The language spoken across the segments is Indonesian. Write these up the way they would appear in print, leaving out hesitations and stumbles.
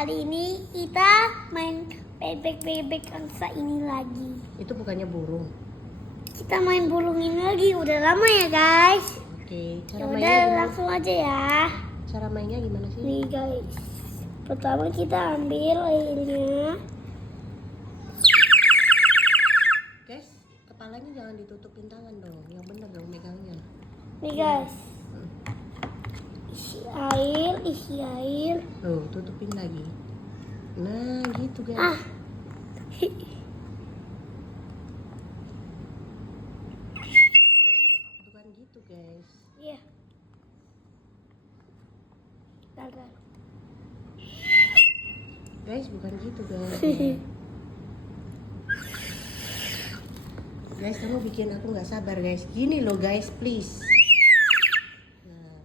Hari ini kita main bebek-bebek angsa ini lagi. Itu bukannya burung. Kita main burung ini lagi. Udah lama ya guys. Oke, Ya cara udah mainnya gimana? langsung aja ya. Cara mainnya gimana sih? Nih guys. Pertama kita ambil airnya. Guys, kepalanya jangan ditutupin tangan dong. Yang bener dong megangnya. Nih guys. Isi air. Tuh, tutupin lagi. Nah, gitu guys. Ah. Bukan gitu guys. Iya. Bentar. Guys, bukan gitu guys. Guys, kamu bikin aku nggak sabar guys. Gini loh guys, please. Nah,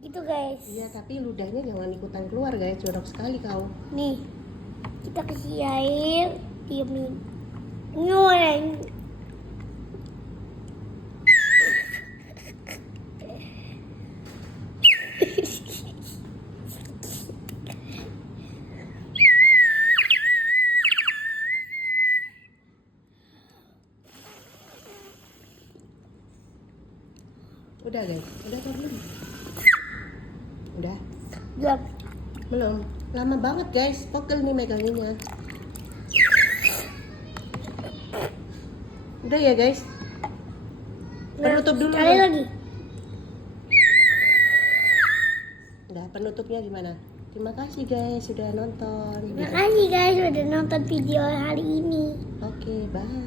Gitu guys. iya tapi ludahnya jangan ikutan keluar guys. Jorok sekali kau. Nih. Kita kasih air, diemin. Ngoreng. Udah guys, udah atau belum? Udah? Belum. Belum. Lama banget guys, pegel nih meganginnya. Udah ya guys. Penutup dulu. Sekali dong. lagi. Udah, penutupnya gimana? Terima kasih guys sudah nonton. Terima kasih guys udah nonton video hari ini. Oke, bye.